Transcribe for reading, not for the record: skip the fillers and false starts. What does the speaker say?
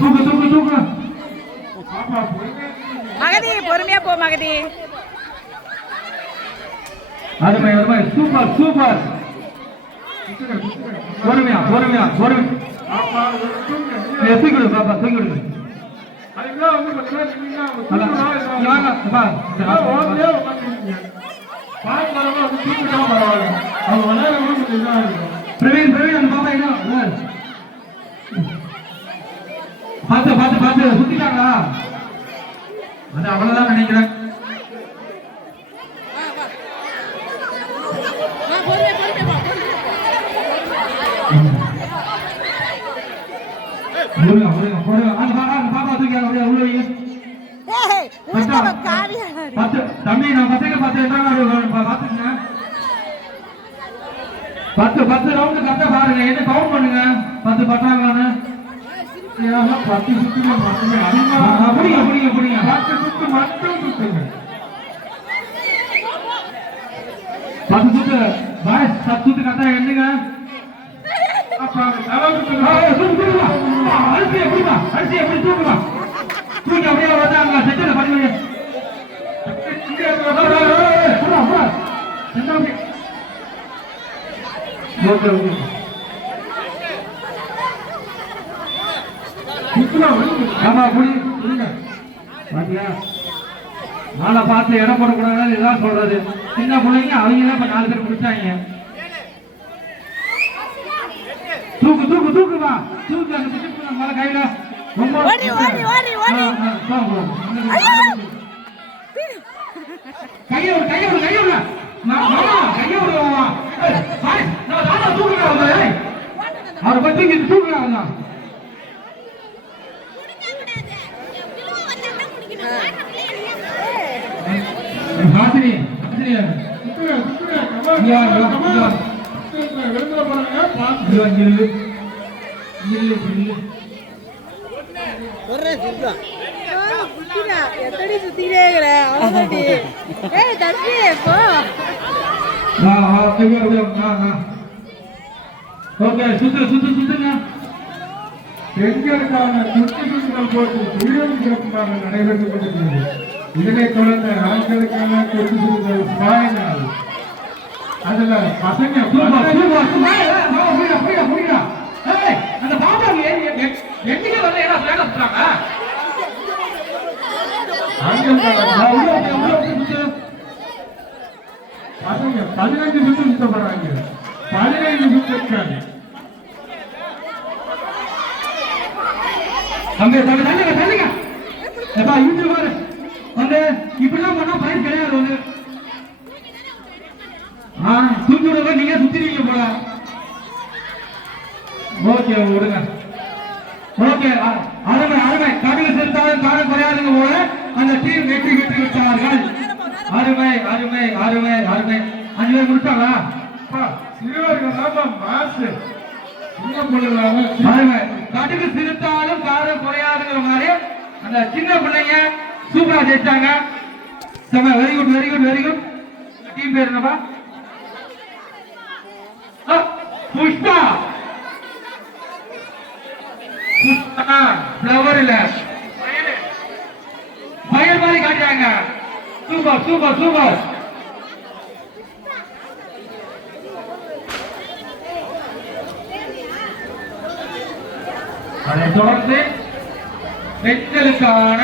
தூக்கு தூக்கு தூக்கு. மகதி பொறுமையா போ மகதி. அருமை அருமை சூப்பர் சூப்பர். பொறுமையா பொறுமையா பொறுமை. தூக்கிடு பாப்பா தூக்கிடு. பிரவீன் பிரவீன் அந்த பாப்பா என்ன பார்த்து பார்த்து பார்த்து சுத்திட்டாங்களா? அது அவ்வளவுதான் நினைக்கிறேன். பாப்பா தூக்கி அப்படியே உள்ள தம்பி நான் பசங்க பாத்துங்க. 10 ரவுண்ட் கரெக்டா பாருங்க. என்ன கவுண்ட் பண்ணுங்க 10 பட்டாங்களான்னு. 10 சுத்து மட்டுமே புடிங்க புடிங்க புடிங்க. 10 சுத்து மட்டும் சுத்துங்க. 10 சுத்து பாய்ஸ் 10 சுத்து கரெக்டா எண்ணுங்க. அப்பா சுத்துங்க. அரிசி எப்படிமா அரிசி எப்படி தூக்குமா தூக்கி அப்படியே வந்தாங்க. செட்டில் பண்ணுங்க. நாளை பார்த்து இடம் போடக்கூடாது இதான் சொல்றது. சின்ன பிள்ளைங்க அவங்க தான் இப்ப 4 பேர் முடிச்சாங்க. தூக்கு தூக்கு தூக்குமா தூக்கு. அந்த மலை கையில கையோடு கையோடு கையோடு கையோடு அவரை பத்தி தூக்குறாங்க. ஹாசினி எத்தடி சுத்திட்டே ஓகே சுத்து சுத்து சுத்துங்க. பெண்களுக்கான சுற்றுச்சூழல் போட்டு வீரம் சிறப்பாக நடைபெற்றுக் கொண்டிருக்கிறது. இதனை தொடர்ந்து ஆண்களுக்கான சுற்றுச்சூழல் பாயினால் அதுல பசங்க அந்த பாப்பாங்க எண்ணிக்கை வந்து என்ன சொல்றாங்க. பசங்க 15 சுத்து சுத்தப்படுறாங்க. 15 சுத்து இருக்காங்க. தம்பி தம்பி தள்ளுங்க தள்ளுங்க. எப்பா யூடியூபர் வந்து இப்படிலாம் பண்ணா பயன் கிடையாது. வந்து தூக்கி விடுங்க. நீங்க சுத்திருவீங்க போல. ஓகே விடுங்க. ஓகே அருமை அருமை. கடலில் செலுத்தாலும் காலம் குறையாதுங்க போல அந்த டீம் வெற்றி பெற்று விட்டார்கள். அருமை அருமை அருமை அருமை. 5 பேர் முடிச்சாங்களா? கடுகு சிறுத்தாலும் காரம் குறையாதுங்கிற மாதிரி அந்த சின்ன பிள்ளைங்க சூப்பரா ஜெயிச்சாங்க. Very good very good very good. Team பேர் என்னப்பா? புஷ்பா. ஃப்ளவர் இல்ல மயில் மாதிரி காட்டுறாங்க. Super super super. அதை தொடர்ந்து பெண்களுக்கான